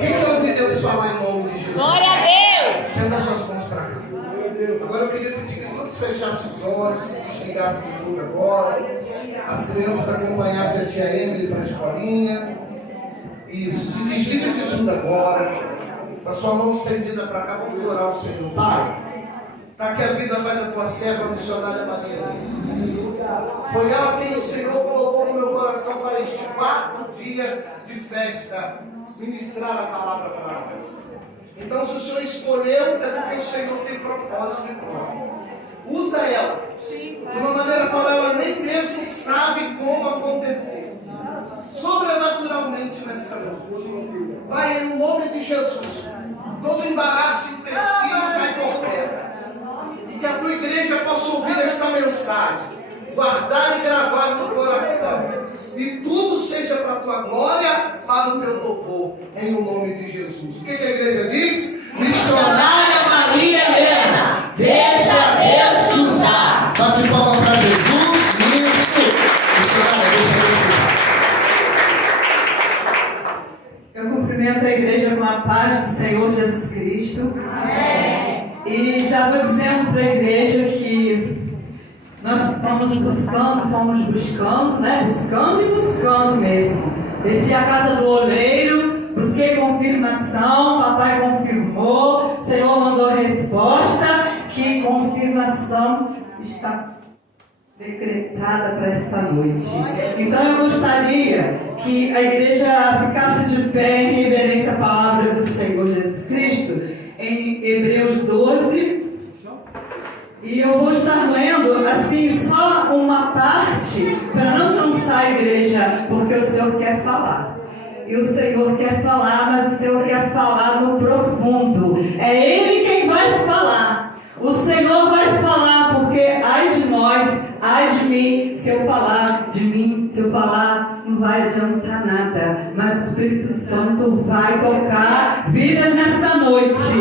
Quem quer ouvir Deus falar em nome de Jesus? Glória a Deus! Estenda suas mãos para cá. Agora eu queria pedir que todos fechassem os olhos, se desligassem de tudo agora. As crianças acompanhassem a tia Emily para a escolinha. Isso, se desliga de tudo agora. Com a sua mão estendida para cá, vamos orar ao Senhor. Pai, está aqui a vida, Pai, da tua serva, a missionária Maria. Foi ela quem o Senhor colocou no meu coração para este quarto dia de festa, ministrar a palavra para nós. Então, se o Senhor escolheu, é porque o Senhor tem propósito e plano. Usa ela de uma maneira como ela nem mesmo sabe como acontecer. Sobrenaturalmente nessa noite. Pai, em nome de Jesus, todo embaraço e empecilho cai por terra. E que a tua igreja possa ouvir esta mensagem, guardar e gravar no coração. E tudo seja para a tua glória, para o teu louvor, em o nome de Jesus. O que a igreja diz? Missionária Maria Helena, deixa Deus te usar. Bate palma para Jesus. Isso. Missionária, deixa Deus te usar. Eu cumprimento a igreja com a paz do Senhor Jesus Cristo. Amém. E já vou dizendo para a igreja que nós fomos buscando, né? Buscando e buscando mesmo. Desci a casa do oleiro, busquei confirmação, papai confirmou, o Senhor mandou resposta, que confirmação está decretada para esta noite. Então eu gostaria que a igreja ficasse de pé em reverência à palavra do Senhor Jesus Cristo, em Hebreus 12. E eu vou estar lendo assim só uma parte, para não cansar a igreja, porque o Senhor quer falar. E o Senhor quer falar, mas o Senhor quer falar no profundo. É Ele quem vai falar. O Senhor vai falar, porque ai de nós, ai de mim, se eu falar de mim, se eu falar, não vai adiantar nada. Mas o Espírito Santo vai tocar vidas nesta noite.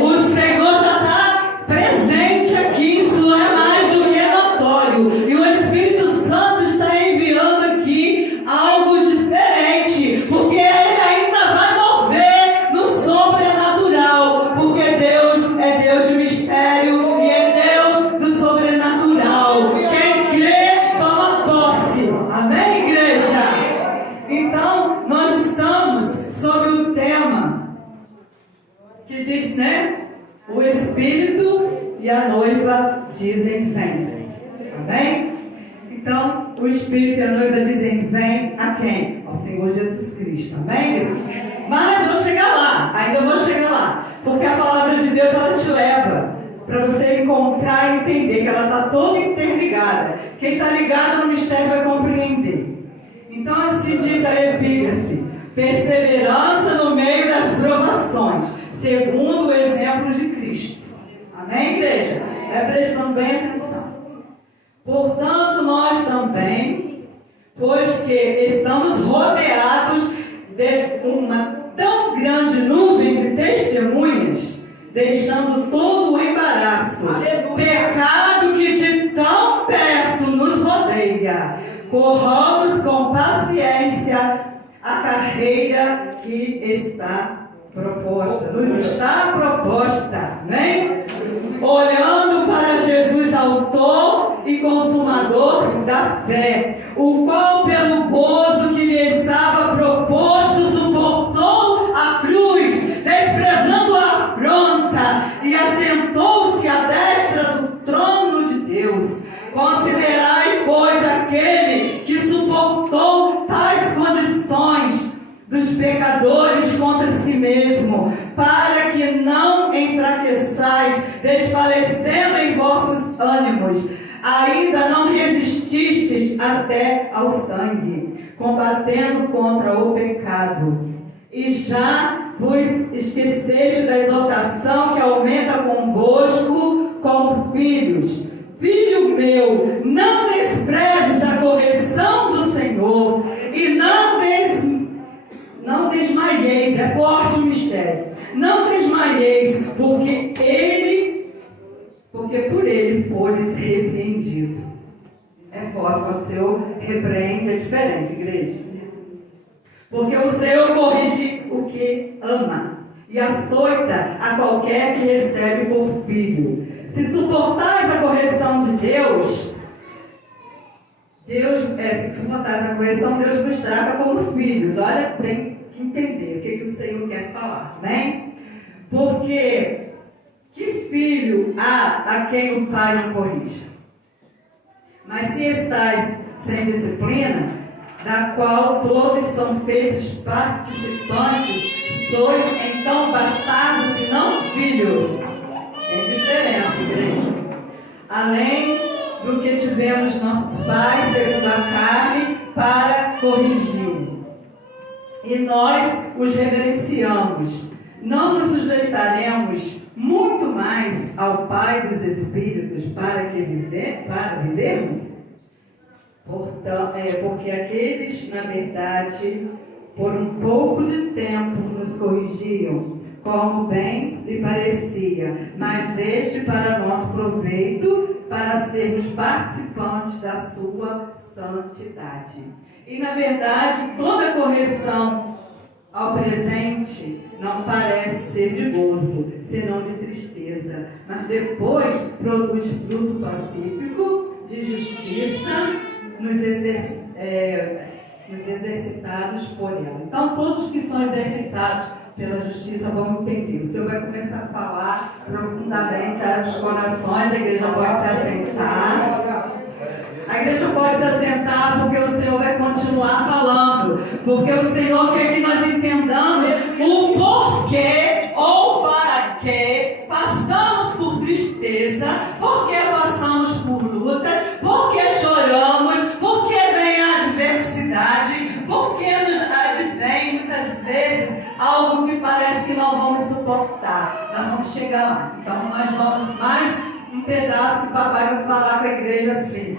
O Senhor já está presente aqui, isso é mais do que notório. E o Espírito Santo está enviando aqui algo diferente, porque Ele ainda vai mover no sobrenatural, porque Deus é Deus de mistério e é Deus do sobrenatural. Quem crê, toma posse. Amém, igreja? Então, nós estamos sobre o tema que diz, né? O Espírito e a noiva dizem vem. Amém? Então, o Espírito e a noiva dizem vem a quem? Ao Senhor Jesus Cristo. Amém, Deus? Mas vou chegar lá, ainda vou chegar lá. Porque a palavra de Deus, ela te leva para você encontrar e entender que ela está toda interligada. Quem está ligado no mistério vai compreender. Então, assim diz a epígrafe: perseverança no meio das provações, segundo o exemplo de Cristo. Amém, igreja? Vai prestando bem atenção. Portanto, nós também, pois que estamos rodeados de uma tão grande nuvem de testemunhas, deixando todo o embaraço, pecado que de tão perto nos rodeia, corramos com paciência a carreira que está proposta, nos está proposta, amém? Olhando para Jesus, autor e consumador da fé, o qual pelo gozo que lhe estava proposto suportou a cruz, desprezando a afronta, e assentou-se à destra do trono de Deus. Considerai, pois, aquele que suportou tais condições dos pecadores contra si mesmo, para que não enfraqueçais, desfalecendo em vossos ânimos, ainda não resististes até ao sangue, combatendo contra o pecado. E já vos esqueceste da exaltação que aumenta convosco como filhos. Filho meu, não desprezes a correção do Senhor, e não desmaieis, é forte o mistério, não desmaieis, porque por ele fores repreendido. É forte, quando o Senhor repreende, é diferente, igreja. Porque o Senhor corrige o quê? ama e açoita a qualquer que recebe por filho. Se suportais a correção de Deus, se suportais a correção, Deus vos trata como filhos. Olha, tem que entender o que o Senhor quer falar, amém? Porque que filho há a quem o pai não corrija? Mas se estáis sem disciplina, da qual todos são feitos participantes, sois então bastardos e não filhos. Tem diferença, igreja. Além do que tivemos nossos pais, segundo a carne, para corrigir. E nós os reverenciamos. Não nos sujeitaremos muito mais ao Pai dos Espíritos para vivermos? Portanto, porque aqueles, na verdade, por um pouco de tempo nos corrigiam, como bem lhe parecia, mas deste para nosso proveito, para sermos participantes da sua santidade. E, na verdade, toda correção ao presente não parece ser de gozo, senão de tristeza, mas depois produz fruto pacífico de justiça nos exercitados por ela. Então, todos que são exercitados pela justiça vão entender. O Senhor vai começar a falar profundamente aos corações. A igreja pode se assentar. A igreja pode se assentar porque o Senhor vai continuar falando. Porque o Senhor quer que nós entendamos o porquê ou para que passamos por tristeza, porque passamos por lutas, porque choramos, porque vem a adversidade, porque nos advém muitas vezes algo que parece que não vamos suportar. Nós vamos chegar lá. Então nós vamos mais um pedaço que o papai vai falar com a igreja assim.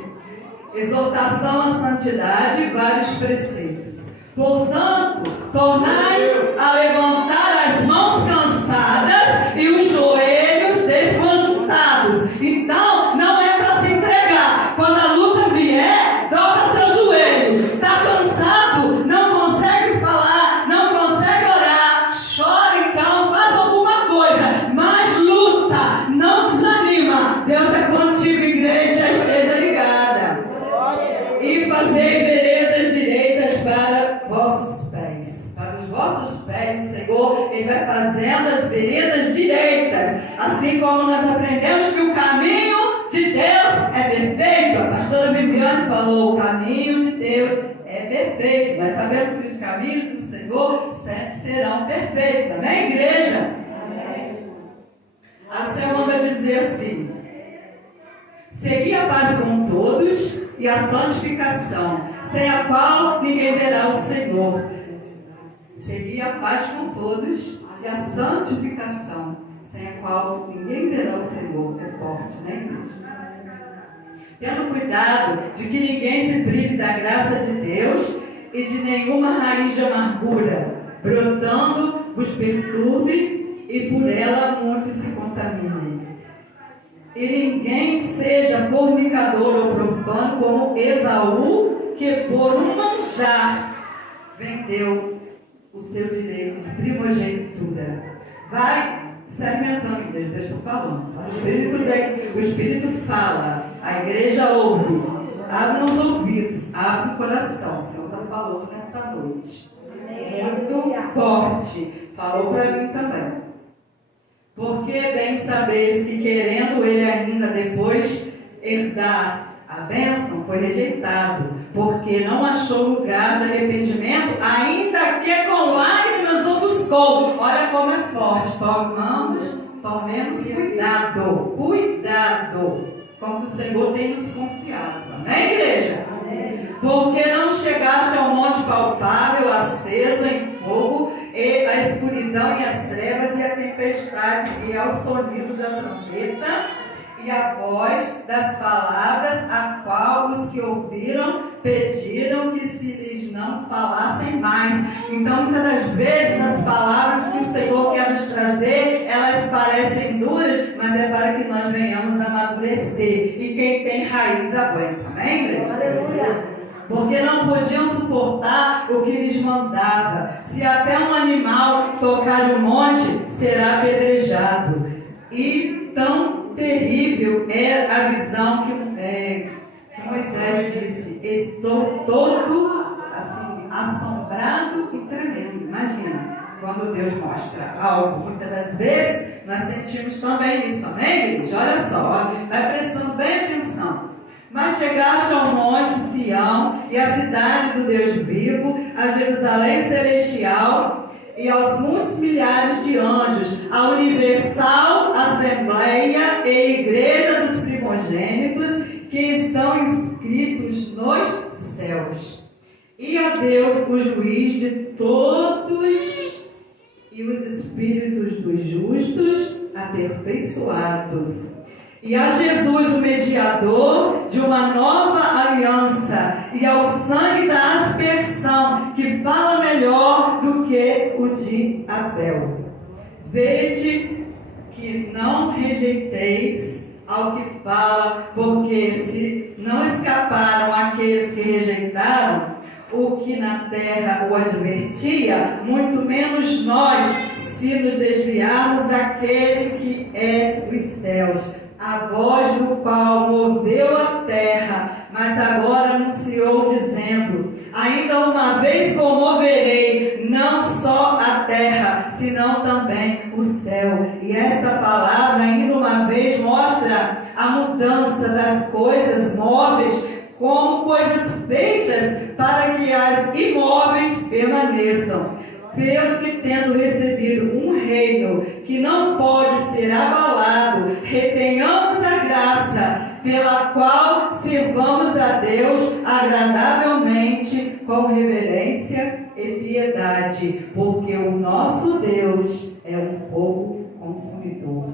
Exortação à santidade e vários preceitos. Portanto, tornai a levantar as mãos cansadas e os joelhos desconjuntados. Então, não é para se entregar. Quando a luta vier, dobra seu joelho. Está cansado, não consegue falar, não consegue orar, chora então, faz alguma coisa, mas luta, não desanima. Deus é contigo, igreja, esteja ligada. E fazei veredas direitas para vossos pés. Para os vossos pés, o Senhor, Ele vai fazendo as veredas direitas. Assim como nós aprendemos que o caminho de Deus é perfeito. A pastora Viviane falou, o caminho de Deus é perfeito. Nós sabemos que os caminhos do Senhor sempre serão perfeitos. Amém, igreja? Amém. Aí o Senhor manda dizer assim: segui a paz com todos e a santificação, sem a qual ninguém verá o Senhor. Segui a paz com todos e a santificação, sem a qual ninguém verá o Senhor. É forte, né, igreja? Tendo cuidado de que ninguém se prive da graça de Deus e de nenhuma raiz de amargura, brotando vos perturbe e por ela muitos se contaminem. E ninguém seja fornicador ou profano como Esaú, que por um manjar vendeu o seu direito de primogenitura. Vai se alimentando, igreja, Deus está falando. O Espírito fala, a igreja ouve. Abre os ouvidos, abre o coração. O Senhor está falando nesta noite. Muito forte. Falou para mim também. Porque bem sabeis que querendo ele ainda depois herdar a bênção, foi rejeitado, porque não achou lugar de arrependimento, ainda que com lágrimas o buscou. Olha como é forte. Tomemos cuidado, como o Senhor tem nos confiado. Amém, igreja? Amém. Porque não chegaste ao monte palpável, aceso em fogo, e a escuridão e as trevas e a tempestade e ao sonido da trombeta e a voz das palavras, a qual os que ouviram pediram que se lhes não falassem mais. Então, muitas das vezes as palavras que o Senhor quer nos trazer, elas parecem duras, mas é para que nós venhamos amadurecer. E quem tem raiz aguenta. Amém, igreja? Aleluia. porque não podiam suportar o que lhes mandava. Se até um animal tocar o monte, será apedrejado. E tão terrível é a visão que Moisés disse: estou todo assim, assombrado e tremendo. Imagina, quando Deus mostra algo, muitas das vezes nós sentimos também isso, amém, igreja? Olha só, vai prestando bem atenção. Mas chegaste ao monte Sião e à cidade do Deus vivo, a Jerusalém celestial e aos muitos milhares de anjos, a universal assembleia e igreja dos primogênitos que estão inscritos nos céus. E a Deus, o juiz de todos, e os espíritos dos justos aperfeiçoados. E a Jesus, o mediador de uma nova aliança, e ao sangue da aspersão, que fala melhor do que o de Abel. Vede que não rejeiteis ao que fala, porque se não escaparam aqueles que rejeitaram o que na terra o advertia, muito menos nós, se nos desviarmos daquele que é dos céus, a voz do qual moveu a terra, mas agora anunciou dizendo: ainda uma vez comoverei não só a terra, senão também o céu. E esta palavra ainda uma vez mostra a mudança das coisas móveis como coisas feitas para que as imóveis permaneçam. Pelo que, tendo recebido um reino que não pode ser abalado, retenhamos a graça pela qual sirvamos a Deus agradavelmente, com reverência e piedade, porque o nosso Deus é um fogo consumidor.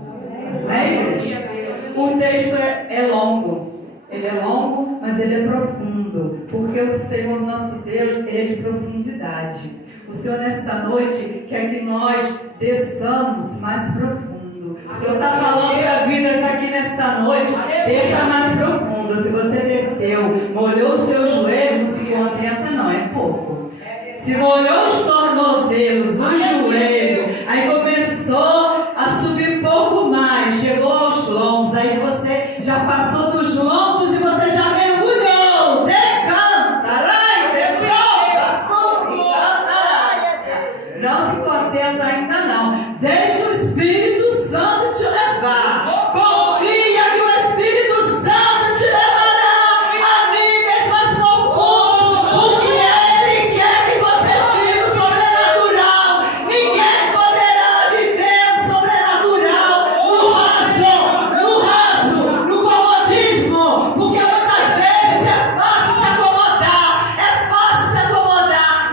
Amém, igreja? O texto é longo. Ele é longo, mas ele é profundo, porque o Senhor nosso Deus, ele é de profundidade. O Senhor nesta noite quer que nós desçamos mais profundo. O Senhor está falando para vidas aqui nesta noite, desça mais profundo. Se você desceu, molhou os seus joelhos, não se contenta não, é pouco. Se molhou os tornozelos, o joelho, aí começou a subir pouco mais, chegou aos lombos, aí você já passou dos lombos e você já mergulhou. Não se contenta ainda não. Deixa o Espírito Santo te levar. Confia que o Espírito Santo te levará a níveis mais profundos, porque Ele quer que você viva o sobrenatural. Ninguém poderá viver o sobrenatural no raso, no comodismo, porque muitas vezes é fácil se acomodar.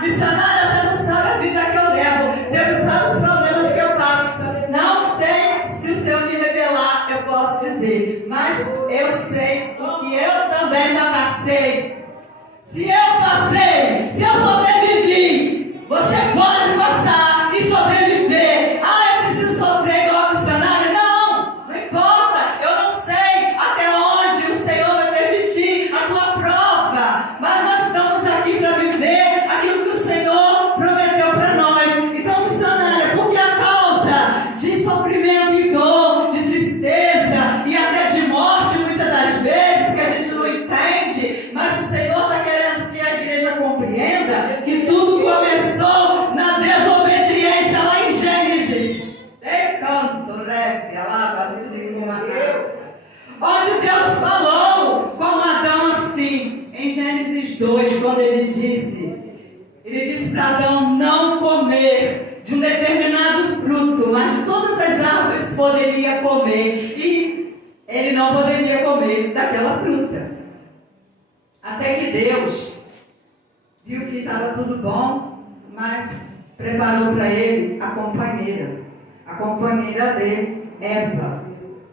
Missionária, você não sabe a vida que eu levo, você não sabe os problemas que eu passo. Não sei se o Senhor me revelar, eu posso dizer, mas eu sei o que eu também já passei. Se eu passei, se eu sobrevivi, você pode passar e sobreviver. Ah, eu preciso sofrer igual a missionária? Não importa. Eu não sei até onde o Senhor vai permitir a tua prova, mas nós estamos aqui para viver aquilo que o Senhor prometeu para nós. Então, missionária, por que a causa de sofrimento e dor, de tristeza e até de morte, muitas das vezes, que a gente não entende, mas o Senhor está querendo que a igreja compreenda que tudo começou na desobediência lá em Gênesis. Onde Deus falou com Adão assim, em Gênesis 2, quando ele disse para Adão não comer de um determinado fruto, mas de todas as árvores poderia comer, e ele não poderia comer daquela fruta. Até que Deus viu que estava tudo bom, mas preparou para ele a companheira dele, Eva.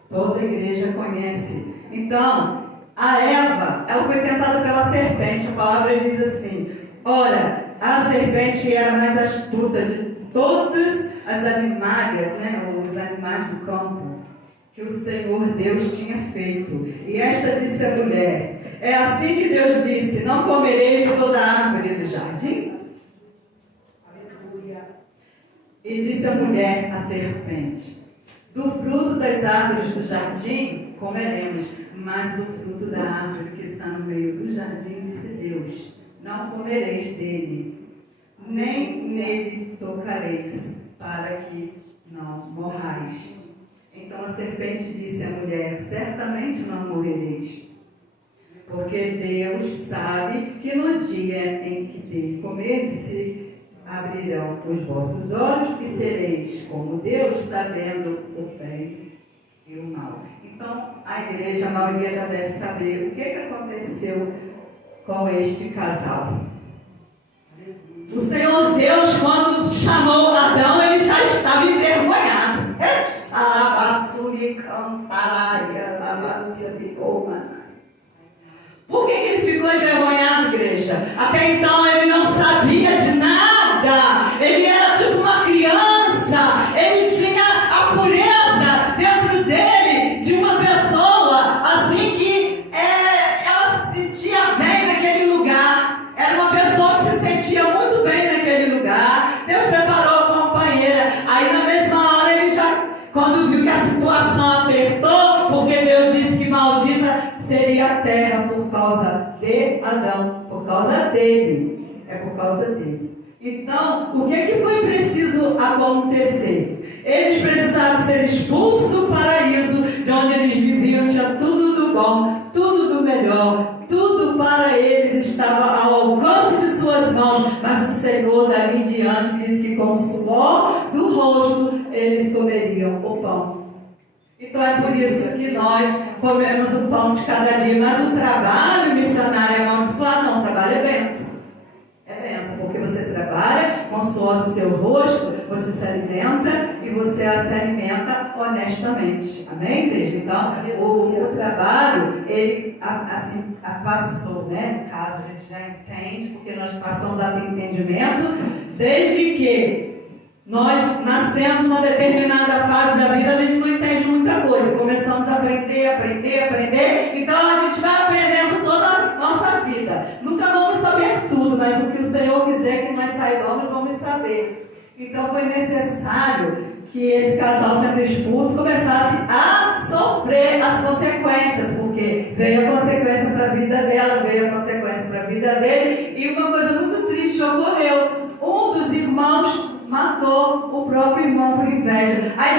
Toda a igreja conhece. Então, a Eva, ela foi tentada pela serpente. A palavra diz assim: ora, a serpente era mais astuta de todas as animárias, os animais do campo, que o Senhor Deus tinha feito. E esta disse a mulher: é assim que Deus disse: não comereis de toda a árvore do jardim? E disse a mulher à serpente: do fruto das árvores do jardim comeremos, mas do fruto da árvore que está no meio do jardim, disse Deus: não comereis dele, nem nele tocareis, para que não morrais. Então a serpente disse à mulher: certamente não morrereis, porque Deus sabe que no dia em que dele comerdes, se abrirão os vossos olhos e sereis como Deus, sabendo o bem e o mal. Então, a igreja, a maioria já deve saber o que aconteceu com este casal. O Senhor Deus, quando chamou Adão, ele já estava envergonhado. Por que ele ficou envergonhado, igreja? Até então ele não sabia de nada. Ele era tipo uma criança. Ele tinha a pureza dentro dele de uma pessoa assim que ela se sentia bem naquele lugar. Era uma pessoa que se sentia muito bem naquele lugar. Deus preparou a companheira. Aí na mesma hora ele já, quando viu que a situação apertou, porque Deus disse que maldita seria a terra por causa de Adão, por causa dele. É por causa dele. Então, o que foi preciso acontecer? Eles precisavam ser expulsos do paraíso, de onde eles viviam, tinha tudo do bom, tudo do melhor, tudo para eles estava ao alcance de suas mãos, mas o Senhor dali em diante diz que com o suor do rosto eles comeriam o pão. Então é por isso que nós comemos o pão de cada dia, mas o trabalho missionário é amaldiçoado? Não, o trabalho é bênção. É bênção, porque você trabalha com o suor do seu rosto, você se alimenta e você se alimenta honestamente. Amém, igreja? Então, o trabalho, ele assim, passou, né? No caso, a gente já entende, porque nós passamos a ter entendimento, desde que nós nascemos numa determinada fase da vida, a gente não entende muita coisa. Começamos a aprender. Então a gente vai aprendendo toda a nossa vida. Nunca vamos saber tudo, mas o que o Senhor quiser que nós saibamos, vamos saber. Então foi necessário que esse casal sendo expulso começasse a sofrer as consequências, porque veio a consequência para a vida dela, veio a consequência para a vida dele, e uma coisa muito triste ocorreu. Um dos irmãos matou o próprio irmão por inveja. Aí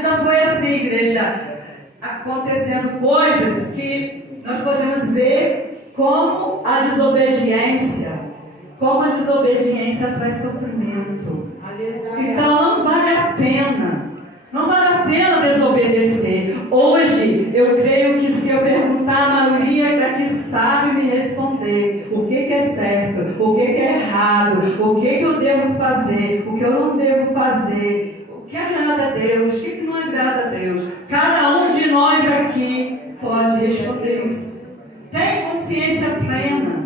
já foi assim, igreja, acontecendo coisas que nós podemos ver como a desobediência traz sofrimento. Então não vale a pena desobedecer. Hoje eu creio que se eu perguntar, a maioria daqui sabe me responder o que é certo, o que é errado, o que eu devo fazer, o que eu não devo fazer, o que agrada a Deus, o que não agrada a Deus. Cada um de nós aqui pode responder isso. Tem consciência plena.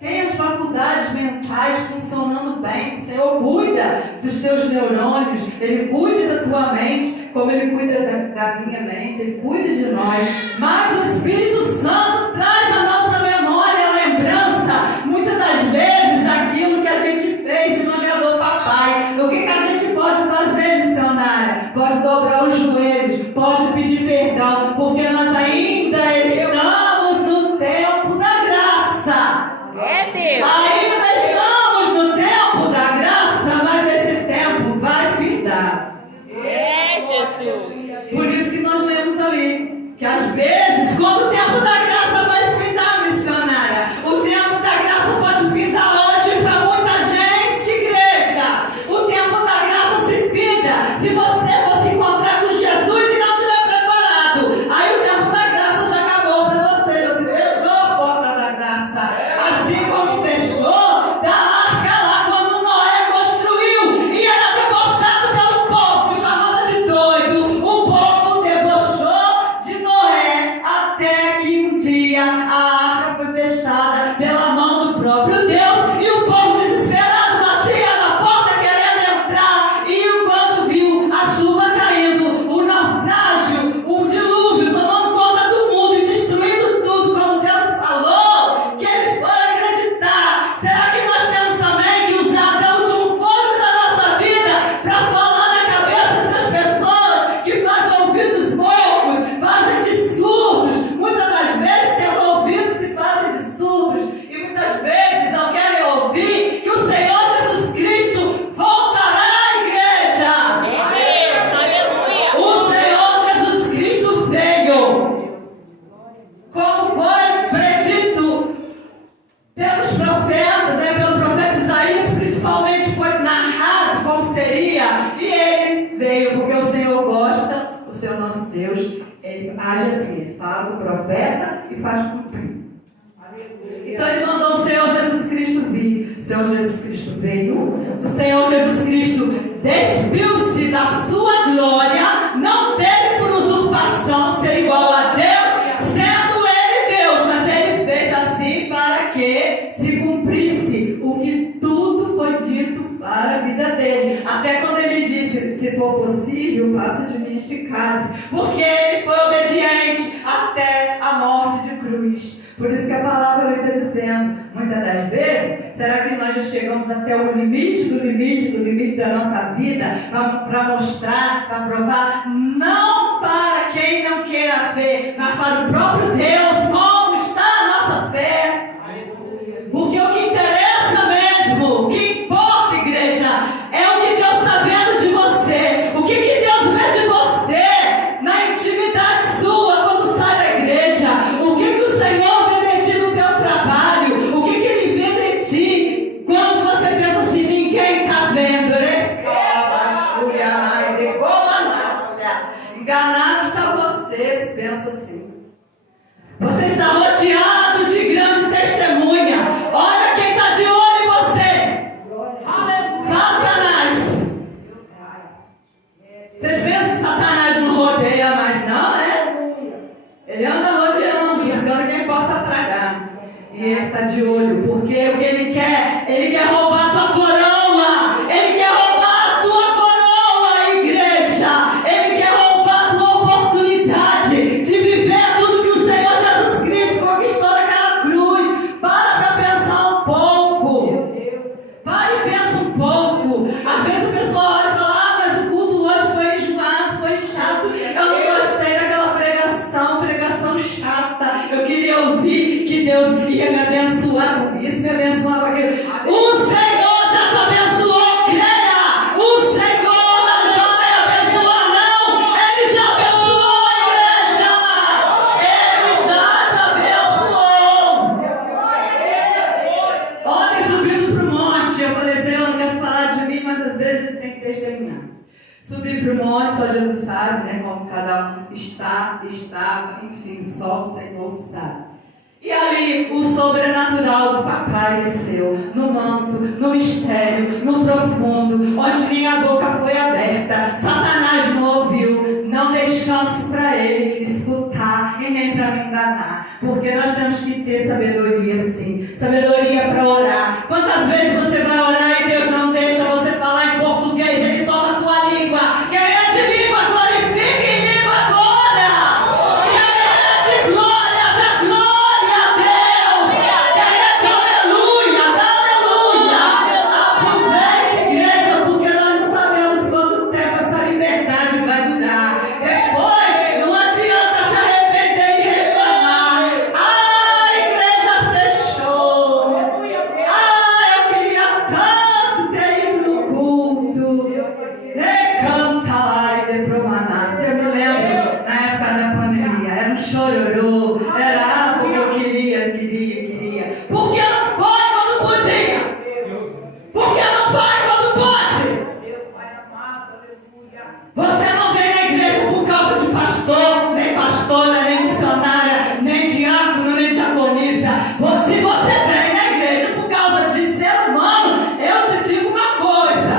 Tem as faculdades mentais funcionando bem. O Senhor cuida dos teus neurônios. Ele cuida da tua mente, como Ele cuida da minha mente. Ele cuida de nós. Mas o Espírito Santo traz à nossa memória a lembrança, muitas das vezes, daquilo que a gente fez e não agradou o papai. O que a gente pode fazer, missionária? Pode dobrar os joelhos, pode pedir perdão, porque nós ainda estamos no tempo da graça. É Deus. Ainda estamos no tempo da graça, mas esse tempo vai findar. É Jesus. Por isso que nós lemos ali, que às vezes, quando o tempo da graça vai findar, missionária, o tempo da graça pode findar hoje para muita gente, igreja. O tempo da graça se finda se você for se encontrar com Jesus e não estiver preparado. Aí o tempo da graça já acabou para você, você fechou a porta da graça. Assim como fechou da arca lá quando Noé construiu e era debochado pelo povo. E ele veio, porque o Senhor gosta, o Senhor nosso Deus, ele age assim, ele fala com o profeta e faz cumprir. Então ele mandou o Senhor Jesus Cristo vir. O Senhor Jesus Cristo veio. O Senhor Jesus Cristo despiu-se da sua glória. Não teve por usurpação ser igual a Deus, sendo ele Deus. Mas ele fez assim para que se cumprisse o que tudo foi dito para a vida dele. Até quando ele disse, se for possível, passa de mim este cálice. Porque ele foi obediente até a morte de cruz. Por isso que a palavra está dizendo, muitas das vezes, será que nós já chegamos até o limite do limite da nossa vida para mostrar, para provar, não para quem não queira ver, mas para o próprio Deus, como está a nossa fé? Porque o que interessa mesmo, o que importa, igreja, é o que Deus está vendo de você, o que Deus vê de você na intimidade sua quando sai da igreja, o que o Senhor vê de ti no teu trabalho, o que Ele vê de ti quando você pensa assim, ninguém está vendo, né? Enganado está você se pensa assim. Você está rodeado de grande testemunha. Olha quem está de olho em você. Satanás. Vocês pensam que Satanás não rodeia mais, não, é? Ele anda rodeando, buscando quem possa tragar. E ele está de olho, porque o que ele quer roubar a tua coroa. Ele quer roubar a tua coroa, igreja. Ele quer roubar a tua oportunidade de viver tudo que o Senhor Jesus Cristo conquistou naquela cruz. Para pensar um pouco. Para e pensa um pouco. Às vezes o pessoal olha e fala, mas o culto hoje foi enjoado, foi chato. Eu não gostei daquela pregação chata. Eu queria ouvir que Deus ia me abençoar com isso, me abençoar com aquilo. O Senhor já te abençoou, creia. O Senhor não vai abençoar, não. Ele já abençoou a igreja. Ele já te abençoou. Ontem subindo para o monte, eu falei assim, eu não quero falar de mim, mas às vezes a gente tem que testemunhar. Subi para o monte, só Jesus sabe, né, como cada um estava, enfim, só o Senhor sabe. E ali o sobrenatural do papai desceu, no manto, no mistério, no profundo, onde minha boca foi aberta. Satanás não ouviu, não dei chance para ele escutar e nem para me enganar. Porque nós temos que ter sabedoria sim, sabedoria para orar. Quantas vezes você vai orar e Deus não deixa você falar em português, Ele toma a tua língua. Quem é de língua, glorifica em língua agora. Quem é de glória, dá glória a Deus. Quem é de aleluia, dá aleluia. Aproveita, igreja, porque nós não sabemos quanto tempo essa liberdade vai durar. Depois, não adianta se arrepender e reclamar. Ah, a igreja fechou. Ah, eu queria tanto ter ido no culto. Recanta lá e depromanar. Se eu me lembro, na época da pandemia, era um chororô. Era porque eu queria. Por que não foi quando podia? Por que não vai quando pode? Você não vem na igreja por causa de pastor, nem pastora, nem missionária, nem diácono, nem diaconisa. Se você vem na igreja por causa de ser humano, eu te digo uma coisa: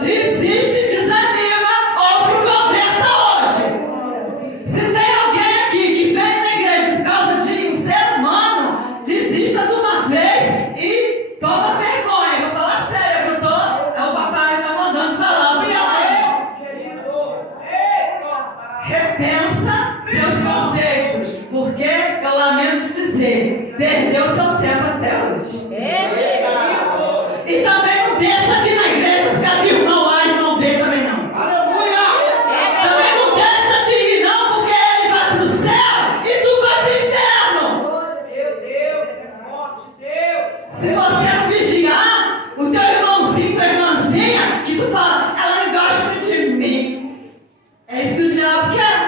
desiste e desanima ou se converta hoje. Se tem alguém aqui que vem na igreja por causa de um ser humano, desista de uma vez e toma vergonha. Vou falar sério, eu tô. É o papai que tá mandando falar. Fica lá. Repensa seus conceitos, porque eu lamento te dizer, perdeu seu tempo até hoje. E também não deixa de ir na igreja por causa de irmão A e irmão B também não. Também não deixa de ir não, porque ele vai para o céu e tu vai para o inferno. Se você não vigiar, o teu irmãozinho, tua irmãzinha, que tu fala, ela não gosta de mim. É isso que o diabo quer.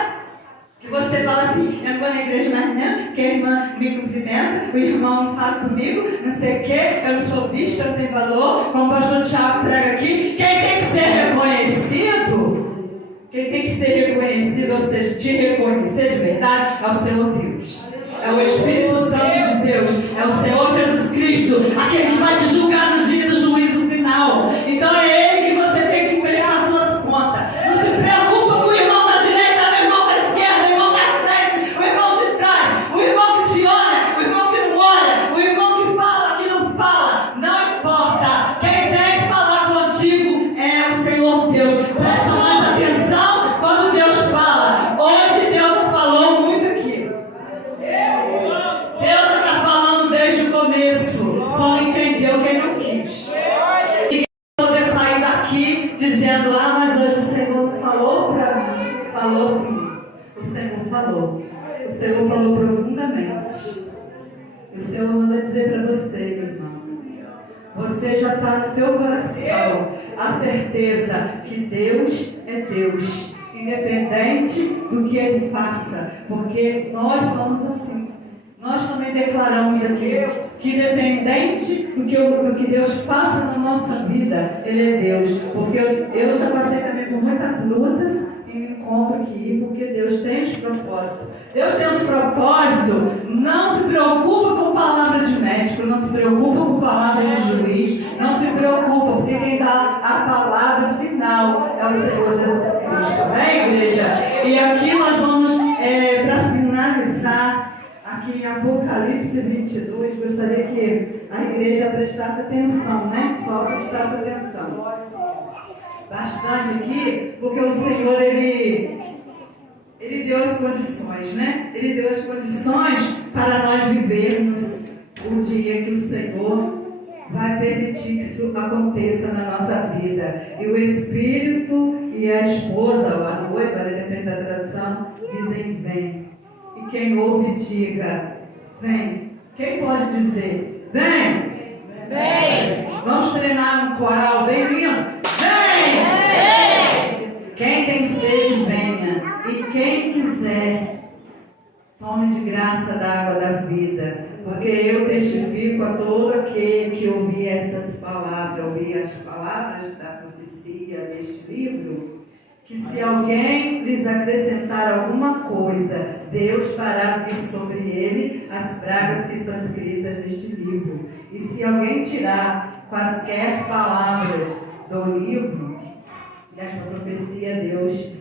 Que você fala assim, eu vou na igreja mais não, porque a irmã me cumprimenta, o irmão não fala comigo, não sei o quê, eu não sou vista, eu não tenho valor, como o pastor Tiago prega aqui. Quem tem que ser reconhecido, quem tem que ser reconhecido, ou seja, te reconhecer de verdade, é o Senhor Deus. É o Espírito Santo de Deus, é o Senhor Jesus Cristo, aquele que vai te julgar no dia do juízo final. Então é Ele que você tem que prestar suas contas. Não se preocupa com o irmão da direita, o irmão da esquerda, o irmão da frente, o irmão de trás, o irmão que te olha, o irmão que não olha, o irmão que fala, que não fala. Não importa. Quem tem que falar contigo é o Senhor Deus. Presta mais atenção quando Deus fala. Hoje Deus falou muito aqui. Deus já está falando desde o começo, só não entendeu quem não quis. Ninguém vai poder sair daqui dizendo, mas hoje o Senhor falou para mim. Falou sim, o Senhor falou. O Senhor falou profundamente. O Senhor manda dizer para você, meu irmão, você já está no teu coração a certeza que Deus é Deus, independente do que Ele faça, porque nós somos assim. Nós também declaramos aqui que independente do que Deus faça na nossa vida, Ele é Deus. Porque eu já passei também por muitas lutas e me encontro aqui, porque Deus tem os propósitos. Deus tem um propósito, não se preocupa com palavra de médico, não se preocupa com palavra de juiz, não se preocupa, porque quem dá a palavra final é o Senhor Jesus Cristo. Amém, igreja? E aqui nós vamos, para finalizar, aqui em Apocalipse 22, gostaria que a igreja prestasse atenção, né? Só prestasse atenção. Bastante aqui, porque o Senhor, Ele deu as condições, né? Ele deu as condições para nós vivermos o dia que o Senhor vai permitir que isso aconteça na nossa vida. E o Espírito e a esposa, ou a noiva, depende da tradução, dizem vem. E quem ouve, diga, vem. Quem pode dizer, vem? Vem. Vamos treinar um coral bem lindo? Vem! Vem! Quem tem sede, venha. E quem quiser, tome de graça da água da vida. Porque eu testifico a todo aquele que ouvir estas palavras, ouvir as palavras da profecia deste livro, que se alguém lhes acrescentar alguma coisa, Deus fará vir sobre ele as pragas que estão escritas neste livro. E se alguém tirar quaisquer palavras do livro, desta profecia, Deus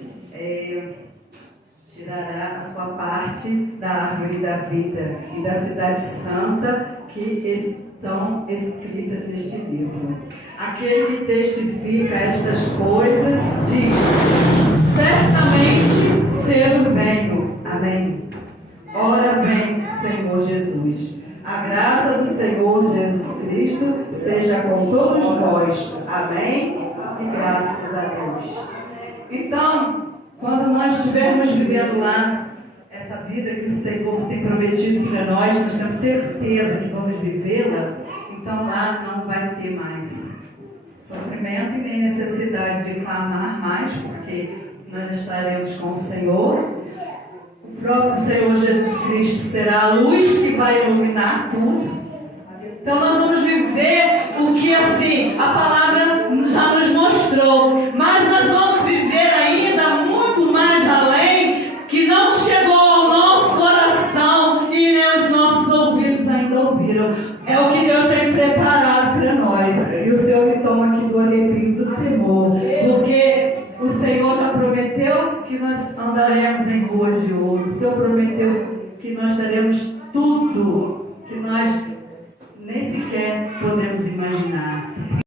tirará a sua parte da árvore da vida e da cidade santa que estão escritas neste livro. Aquele que testifica estas coisas diz, certamente cedo venho. Amém. Ora vem, Senhor Jesus. A graça do Senhor Jesus Cristo seja com todos nós. Amém. E graças a Deus. Então, quando nós estivermos vivendo lá essa vida que o Senhor tem prometido para nós temos certeza que vamos vivê-la, então lá não vai ter mais sofrimento e nem necessidade de clamar mais, porque nós já estaremos com o Senhor. O próprio Senhor Jesus Cristo será a luz que vai iluminar tudo. Então nós vamos viver o que assim a palavra já nos mostrou, mas nós vamos viver ainda muito mais além, que não chegou ao nosso coração e nem os nossos ouvidos ainda ouviram. É o que Deus tem preparado para nós. E o Senhor me toma aqui do arrepio do temor, porque o Senhor já prometeu que nós andaremos em ruas de ouro. O Senhor prometeu que nós teremos tudo que nós